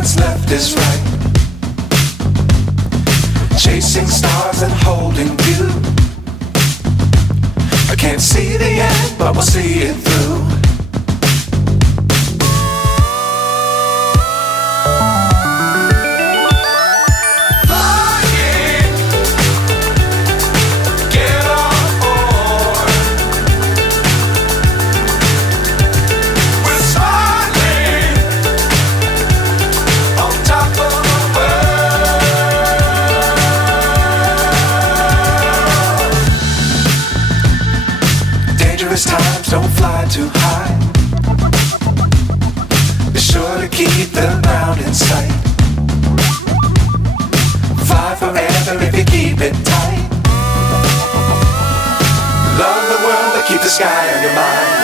what's left is right. Chasing stars and holding you. I can't see the end, but we'll see it through. Times don't fly too high. Be sure to keep the ground in sight. Fly forever if you keep it tight. Love the world but keep the sky on your mind.